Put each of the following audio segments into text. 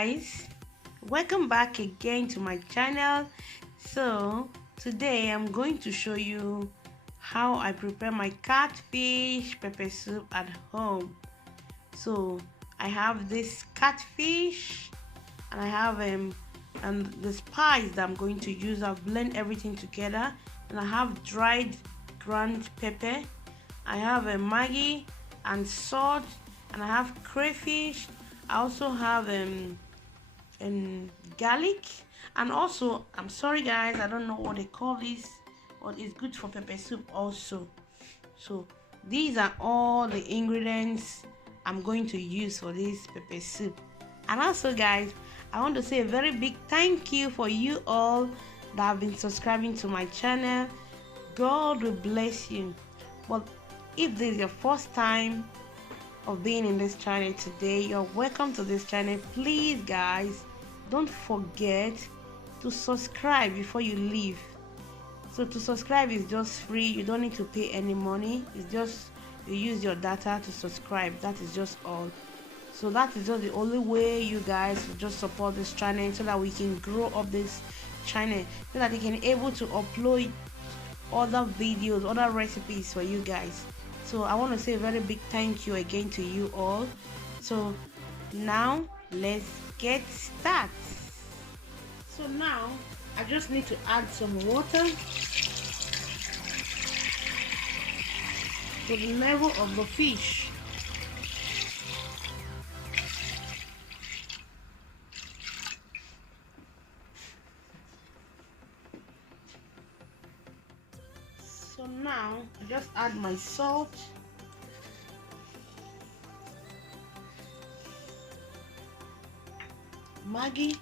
guys, welcome back again to my channel. So today I'm going to show you how I prepare my catfish pepper soup at home. So I have this catfish and I have and the spice that I'm going to use. I've blend everything together, and I have dried ground pepper, I have a Maggi and salt, and I have crayfish. I also have garlic, and also, I'm sorry guys, I don't know what they call this, but it's good for pepper soup also. So these are all the ingredients I'm going to use for this pepper soup. And also guys, I want to say a very big thank you for you all that have been subscribing to my channel. God will bless you. But if this is your first time of being in this channel today, you're welcome to this channel. Please guys, don't forget to subscribe before you leave. So to subscribe is just free, you don't need to pay any money. It's just you use your data to subscribe. That is just all. So that is just the only way you guys will just support this channel, so that we can grow up this channel, so that we can able to upload other videos, other recipes for you guys. So I want to say a very big thank you again to you all. So now let's get started. So now I just need to add some water to the level of the fish. So now I just add my salt, Maggi,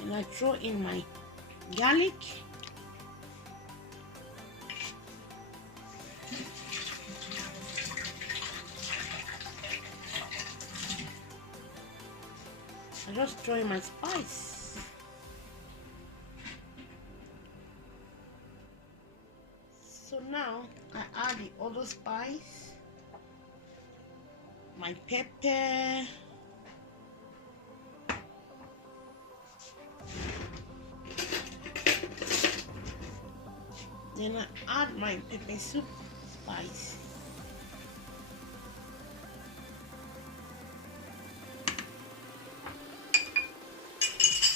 and I throw in my garlic, I just throw in my spice. So now I add the other spice, my pepper, then I add my pepper soup spice.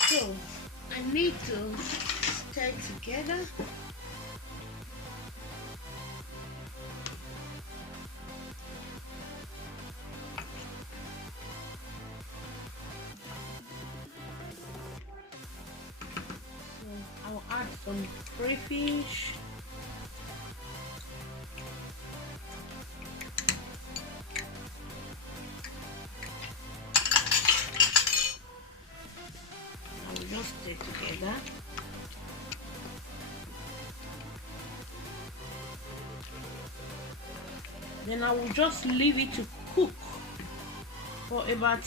So I need to stir together. I will add some crayfish, I will just stir together. Then I will just leave it to cook for about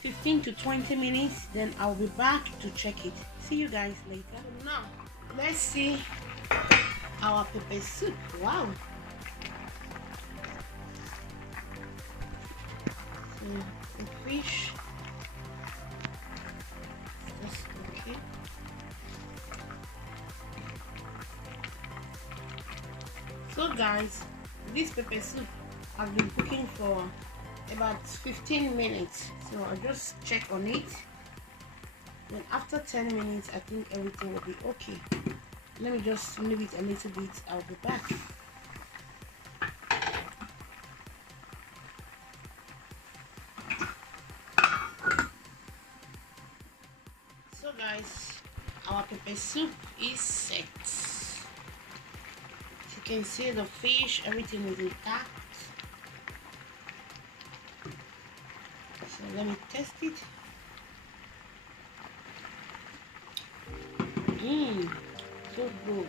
15 to 20 minutes. Then I'll be back to check it. See you guys later. Now let's see our pepper soup. Wow. So the fish, that's okay. So guys, this pepper soup has been cooking for about 15 minutes. So I'll just check on it. Then after 10 minutes, I think everything will be okay. Let me just leave it a little bit. I'll be back. So guys, our pepper soup is set. As you can see, the fish, everything is intact. So let me test it. So good.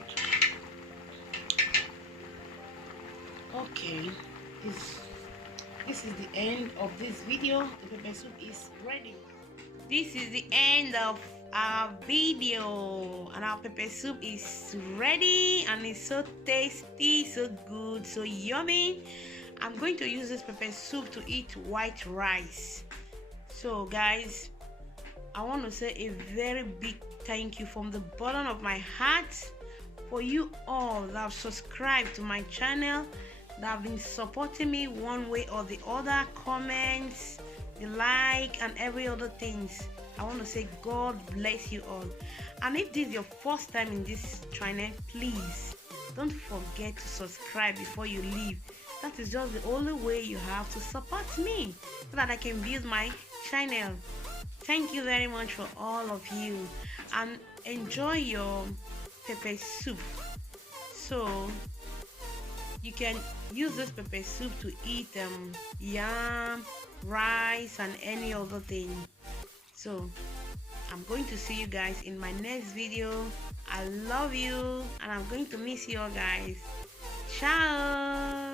Okay, this is the end of this video. The pepper soup is ready. This is the end of our video, and our pepper soup is ready, and it's so tasty, so good, so yummy. I'm going to use this pepper soup to eat white rice. So guys, I want to say a very big thank you from the bottom of my heart for you all that have subscribed to my channel, that have been supporting me one way or the other, comments, the like, and every other things. I want to say God bless you all. And if this is your first time in this channel, please don't forget to subscribe before you leave. That is just the only way you have to support me so that I can build my channel. Thank you very much for all of you, and enjoy your pepper soup. So you can use this pepper soup to eat yam, rice, and any other thing. So I'm going to see you guys in my next video. I love you, and I'm going to miss you all, guys. Ciao.